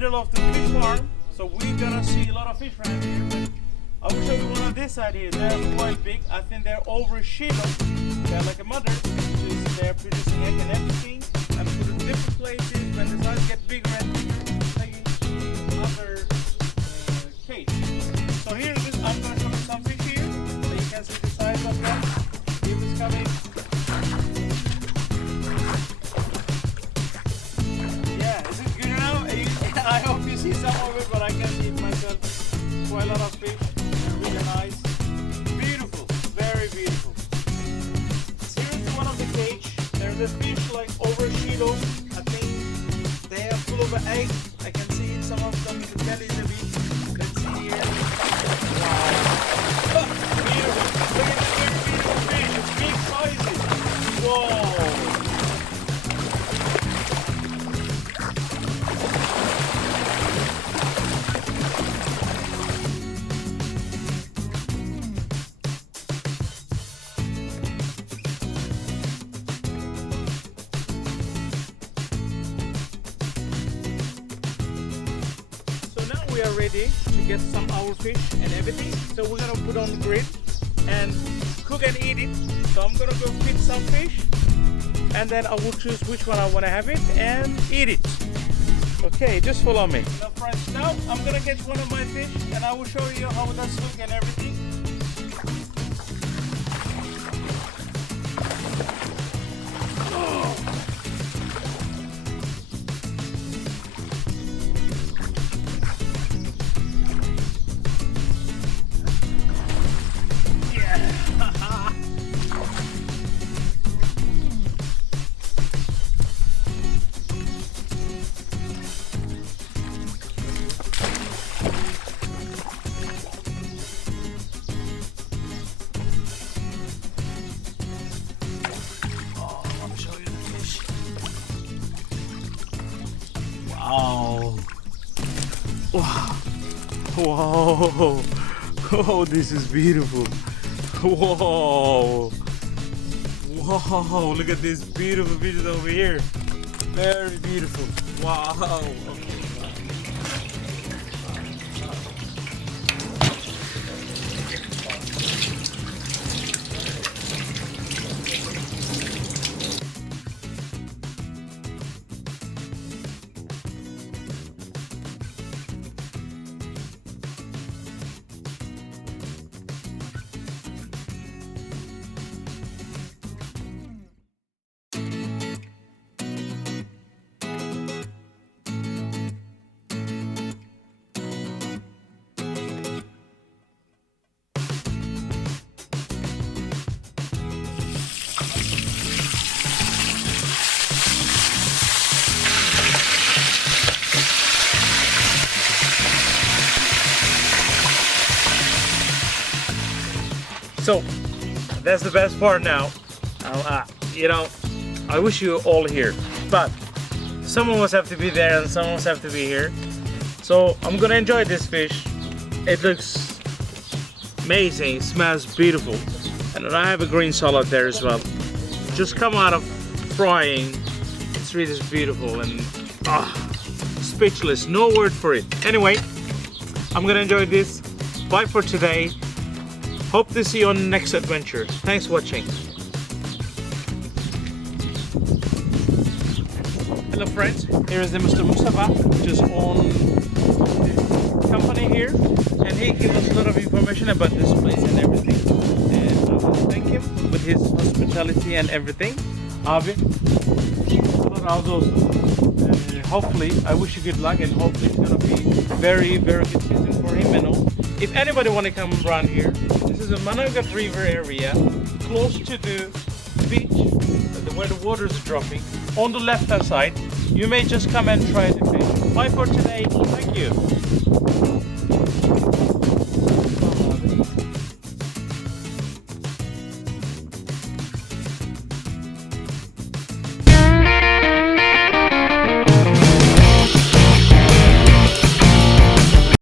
middle of the fish farm, so we're gonna see a lot of fish around here. But I will show you one on this side here. They're quite big. I think they're over kilo. They're like a mother, which is they're producing egg and everything. And put in different places. When the size get bigger and bigger, taking other cage. So here it is. I'm gonna show you some fish here, so you can see the size of them. Here is coming. I hope you see some of it, but I can see it myself. Quite a lot of fish. They're really nice. Beautiful. Very beautiful. Here's one of the cage. There's a fish like over a kilo. I think they are full of egg. I can see in some of them the bellies a bit. Let's see here. Wow. Beautiful. Look at the very beautiful fish. It's big sizes. Whoa. We are ready to get some our fish and everything, so we're gonna put on the grill and cook and eat it. So I'm gonna go feed some fish and then I will choose which one I want to have it and eat it. Okay, just follow me. Now friends, now I'm gonna get one of my fish and I will show you how it does look and everything. Wow. Wow. Oh, this is beautiful. Whoa. Wow. Look at this beautiful fish over here. Very beautiful. Wow. Okay. So that's the best part now. You know, I wish you all here, but someone must have to be there and someone must have to be here. So I'm gonna enjoy this fish. It looks amazing, it smells beautiful. And I have a green salad there as well. Just come out of frying. It's really beautiful and speechless, no word for it. Anyway, I'm gonna enjoy this. Bye for today. Hope to see you on the next adventure. Thanks for watching. Hello friends, here is the Mr. Mustafa, just on the company here, and he gave us a lot of information about this place and everything. And I want to thank him with his hospitality and everything. Abi, hopefully, I wish you good luck, and hopefully it's gonna be very, very good season for him and all. If anybody want to come around here, this is a Manangat River area, close to the beach, where the water is dropping. On the left hand side, you may just come and try the fish. Bye for today. Thank you.